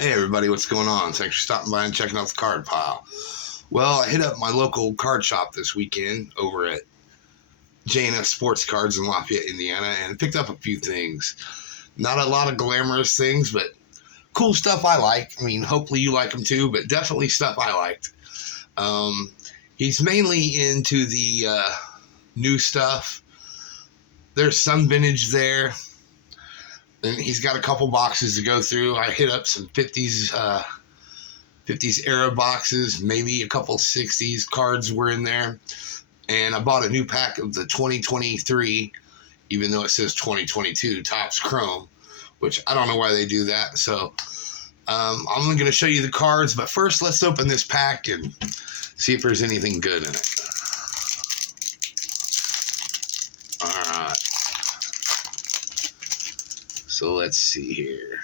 Hey everybody, what's going on? Thanks for stopping by and checking out the card pile. Well, I hit up my local card shop this weekend over at J&S Sports Cards in Lafayette, Indiana, and picked up a few things. Not a lot of glamorous things, but cool stuff I like. I mean, hopefully you like them too, but definitely stuff I liked. He's mainly into the new stuff. There's some vintage there. And he's got a couple boxes to go through. I hit up some 50s era boxes, maybe a couple 60s cards were in there. And I bought a new pack of the 2023, even though it says 2022 Topps Chrome, which I don't know why they do that. So I'm going to show you the cards, but first let's open this pack and see if there's anything good in it. All right. So let's see here.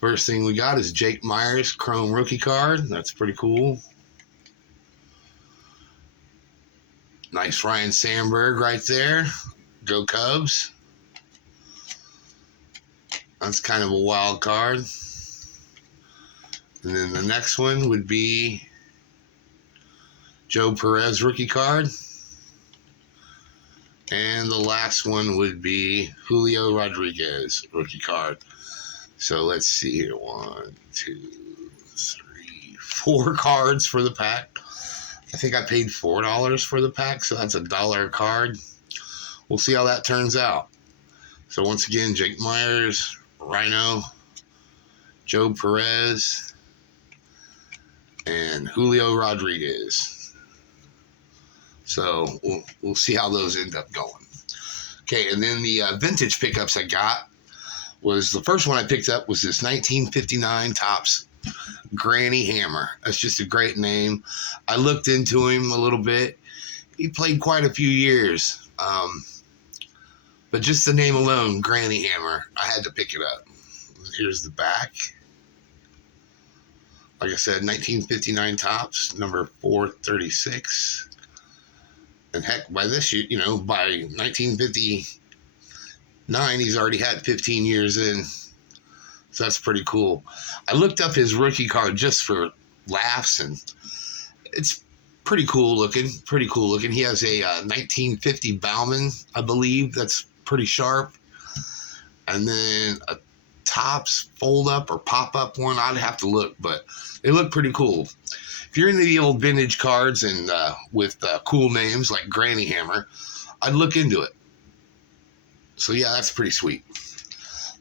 First thing we got is Jake Myers Chrome rookie card. That's pretty cool. Nice Ryan Sandberg right there. Go Cubs. That's kind of a wild card. And then the next one would be Joe Perez rookie card. And the last one would be Julio Rodriguez rookie card. So let's see here. 1, 2, 3, 4 cards for the pack. I think I paid $4 for the pack, so that's $1 a card. We'll see how that turns out. So once again, Jake Myers, Rhino, Joe Perez, and Julio Rodriguez. So we'll see how those end up going. Okay, and then the vintage pickups I got was, the first one I picked up was this 1959 Topps Granny Hammer. That's just a great name. I looked into him a little bit. He played quite a few years. But just the name alone, Granny Hammer, I had to pick it up. Here's the back. Like I said, 1959 Topps, number 436. And heck, by this year, by 1959, he's already had 15 years in. So that's pretty cool. I looked up his rookie card just for laughs, and it's pretty cool looking. He has a 1950 Bauman, I believe. That's pretty sharp. And then a Topps fold-up or pop-up one. I'd have to look, but they look pretty cool. If you're into the old vintage cards and with cool names like Granny Hammer, I'd look into it. So yeah, that's pretty sweet.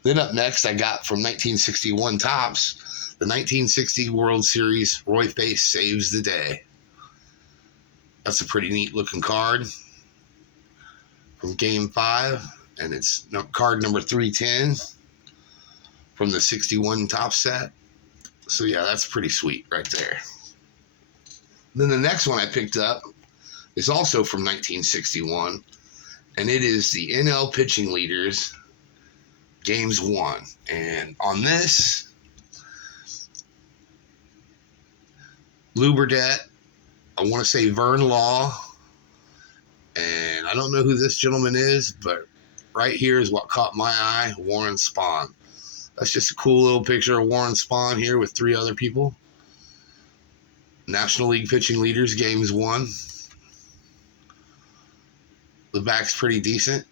Then up next, I got from 1961 Topps, the 1960 World Series Roy Face Saves the Day. That's a pretty neat looking card from Game 5, and it's card number 310 from the 61 Topps set. So yeah, that's pretty sweet right there. Then the next one I picked up is also from 1961, and it is the NL Pitching Leaders Games 1. And on this, Lou Burdett, I want to say Vern Law, and I don't know who this gentleman is, but right here is what caught my eye, Warren Spahn. That's just a cool little picture of Warren Spahn here with 3 other people. National League Pitching Leaders, Games 1. The back's pretty decent.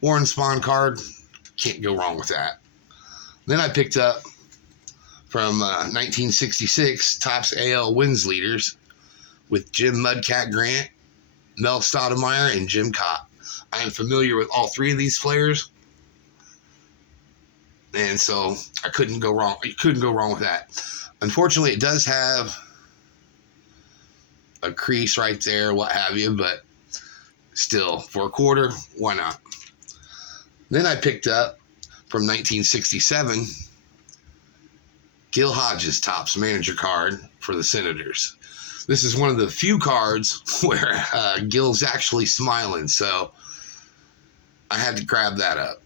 Warren Spahn card, can't go wrong with that. Then I picked up from 1966 Topps AL Wins Leaders with Jim Mudcat Grant, Mel Stoudemire, and Jim Cott. I am familiar with all 3 of these players, and so I couldn't go wrong. You couldn't go wrong with that. Unfortunately, it does have a crease right there, what have you, but still, for a quarter, why not? Then I picked up from 1967 Gil Hodges Topps Manager card for the Senators. This is one of the few cards where Gil's actually smiling, so I had to grab that up.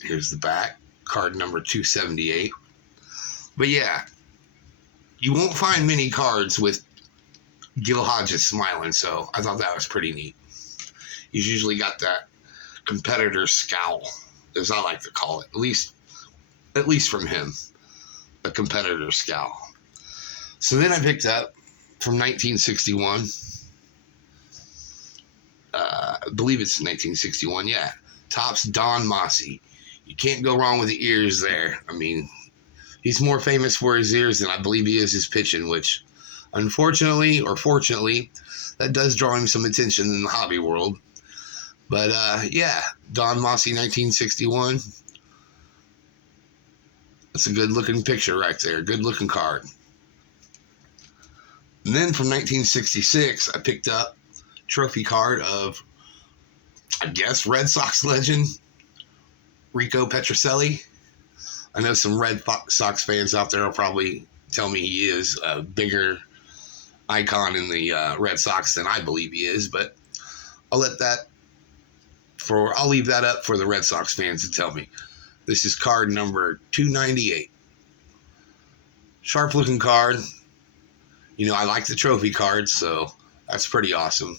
Here's the back, card number 278. But yeah, you won't find many cards with Gil Hodges smiling, so I thought that was pretty neat. He's usually got that competitor scowl, as I like to call it. At least at least from him, a competitor scout. So then I picked up from 1961. I believe it's 1961. Yeah, Topps Don Mossy. You can't go wrong with the ears there. I mean, he's more famous for his ears than I believe he is his pitching, which, unfortunately or fortunately, that does draw him some attention in the hobby world. But yeah, Don Mossy, 1961. That's a good looking picture right there. Good looking card. And then from 1966, I picked up trophy card of, I guess, Red Sox legend Rico Petrocelli. I know some Red Sox fans out there will probably tell me he is a bigger icon in the Red Sox than I believe he is, but I'll leave that up for the Red Sox fans to tell me. This is card number 298. Sharp looking card. You know, I like the trophy cards, so that's pretty awesome.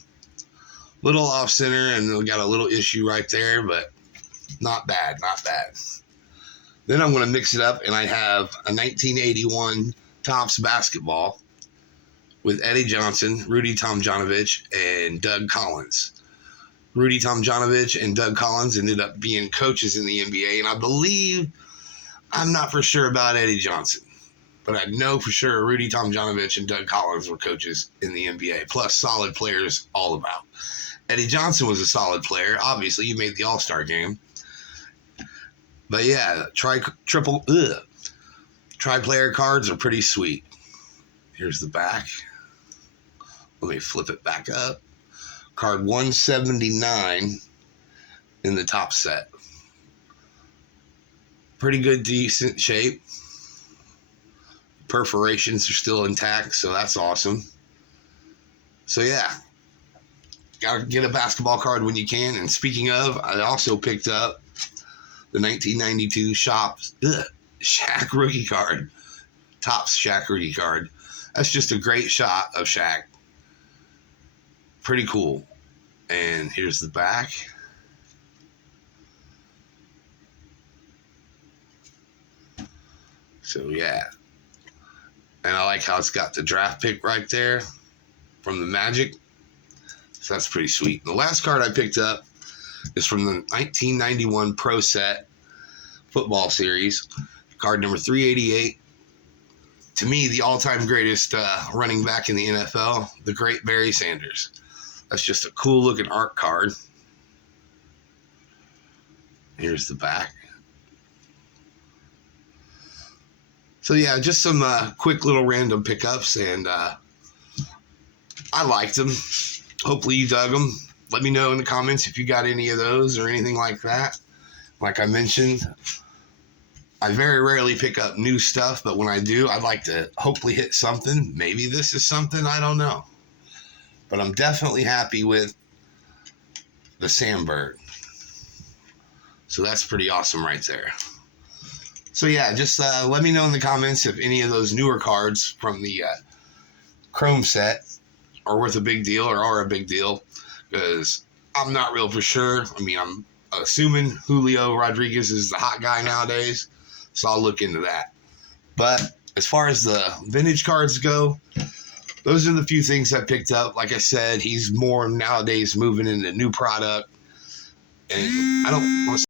Little off center, and we got a little issue right there, but not bad, not bad. Then I'm going to mix it up, and I have a 1981 Topps basketball with Eddie Johnson, Rudy Tomjanovich, and Doug Collins. Rudy Tomjanovich and Doug Collins ended up being coaches in the NBA, and I believe, I'm not for sure about Eddie Johnson, but I know for sure Rudy Tomjanovich and Doug Collins were coaches in the NBA, plus solid players all about. Eddie Johnson was a solid player. Obviously, he made the All-Star game. But yeah, tri-player cards are pretty sweet. Here's the back. Let me flip it back up. Card 179 in the top set. Pretty good, decent shape. Perforations are still intact, so that's awesome. So yeah, gotta get a basketball card when you can. And speaking of, I also picked up the 1992 Shaq rookie card. Topps Shaq rookie card. That's just a great shot of Shaq. Pretty cool. And here's the back. So yeah. And I like how it's got the draft pick right there from the Magic. So that's pretty sweet. The last card I picked up is from the 1991 Pro Set Football Series. Card number 388. To me, the all-time greatest running back in the NFL, the great Barry Sanders. That's just a cool-looking art card. Here's the back. So yeah, just some quick little random pickups, and I liked them. Hopefully you dug them. Let me know in the comments if you got any of those or anything like that. Like I mentioned, I very rarely pick up new stuff, but when I do, I'd like to hopefully hit something. Maybe this is something, I don't know. But I'm definitely happy with the Sandberg. So that's pretty awesome right there. So yeah, just let me know in the comments if any of those newer cards from the Chrome set are worth a big deal or are a big deal, because I'm not real for sure. I mean, I'm assuming Julio Rodriguez is the hot guy nowadays, so I'll look into that. But as far as the vintage cards go, those are the few things I picked up. Like I said, he's more nowadays moving into new product, and I don't want to